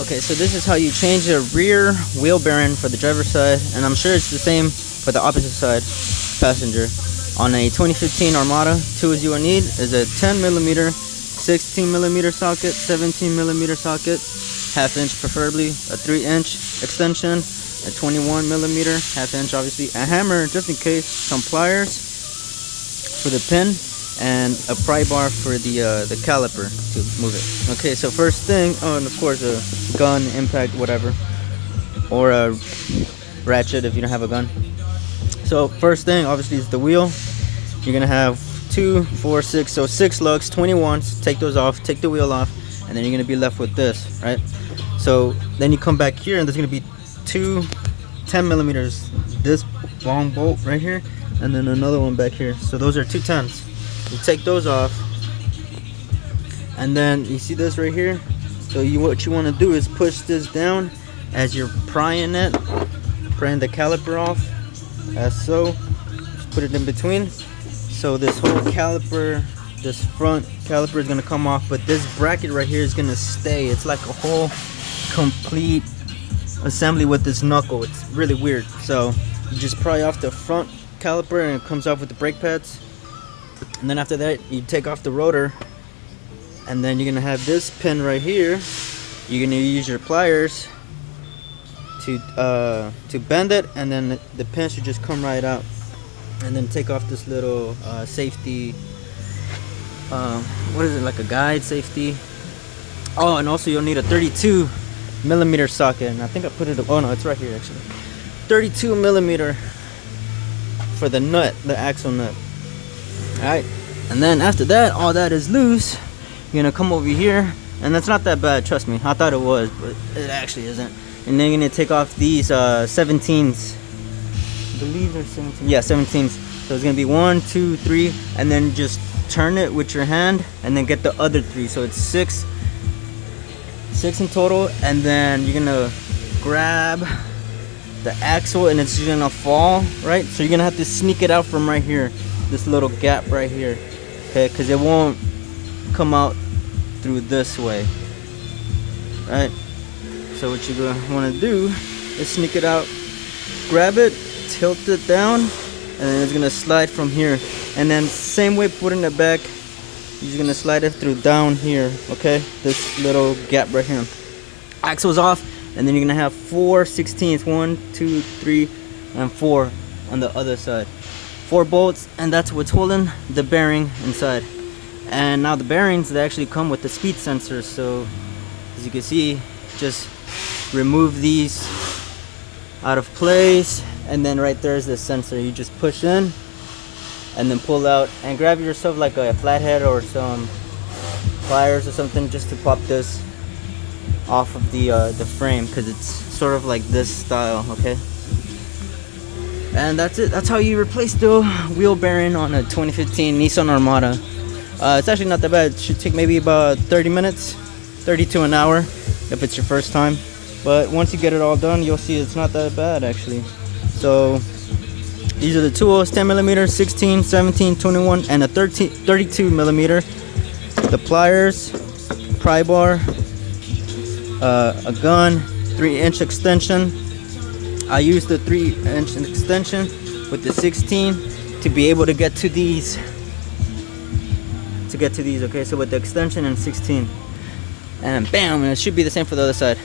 Okay, so this is how you change the rear wheel bearing for the driver's side, and I'm sure it's the same for the opposite side, passenger. On a 2015 Armada, tools you will need is a 10mm, 16mm socket, 17mm socket, half-inch preferably, a 3-inch extension, a 21mm, half-inch obviously, a hammer just in case, some pliers for the pin, and a pry bar for the caliper to move it. Okay, so first thing, oh, and of course a gun, impact, whatever, or a ratchet if you don't have a gun. So first thing obviously is the wheel. You're gonna have 2, 4, 6, so 6 lugs, 21s. Take those off, take the wheel off, and then you're gonna be left with this, right? So then you come back here and there's gonna be 2 10mm, this long bolt right here, and then another one back here. So those are 2 10s. You take those off, and then you see this right here. So what you want to do is push this down as you're prying it, prying the caliper off, as so. Just put it in between. So this whole caliper, this front caliper is gonna come off, but this bracket right here is gonna stay. It's like a whole complete assembly with this knuckle. It's really weird. So you just pry off the front caliper and it comes off with the brake pads. And then after that, you take off the rotor, and then you're gonna have this pin right here. You're gonna use your pliers to bend it, and then the pin should just come right out. And then take off this little safety. What is it, like a guide safety? Oh, and also you'll need a 32mm socket, and I think I put it. Oh no, it's right here actually. 32mm for the nut, the axle nut. Alright, and then after that, all that is loose. You're gonna come over here, and that's not that bad, trust me. I thought it was, but it actually isn't. And then you're gonna take off these 17s. I believe they're 17. Yeah, 17s. So it's gonna be 1, 2, 3, and then just turn it with your hand, and then get the other 3. So it's 6 in total, and then you're gonna grab the axle, and it's gonna fall, right? So you're gonna have to sneak it out from right here. This little gap right here, okay, because it won't come out through this way, right? So what you're gonna want to do is sneak it out, grab it, tilt it down, and then it's gonna slide from here. And then same way putting it back, you're just gonna slide it through down here, okay? This little gap right here. Axle's off, and then you're gonna have 4 16ths, 1, 2, 3, and 4 on the other side. 4 bolts, and that's what's holding the bearing inside. And now the bearings, they actually come with the speed sensor. So as you can see, just remove these out of place, and then right there is the sensor. You just push in and then pull out, and grab yourself like a flathead or some pliers or something, just to pop this off of the frame, because it's sort of like this style, okay? And that's it. That's how you replace the wheel bearing on a 2015 Nissan Armada. It's actually not that bad. It should take maybe about 30 minutes, 30 to an hour if it's your first time. But once you get it all done, you'll see it's not that bad actually. So these are the tools: 10mm, 16, 17, 21, and a 32mm. The pliers, pry bar, a gun, 3-inch extension. I use the 3-inch extension with the 16 to be able to get to these. Okay, so with the extension and 16, and bam, and it should be the same for the other side.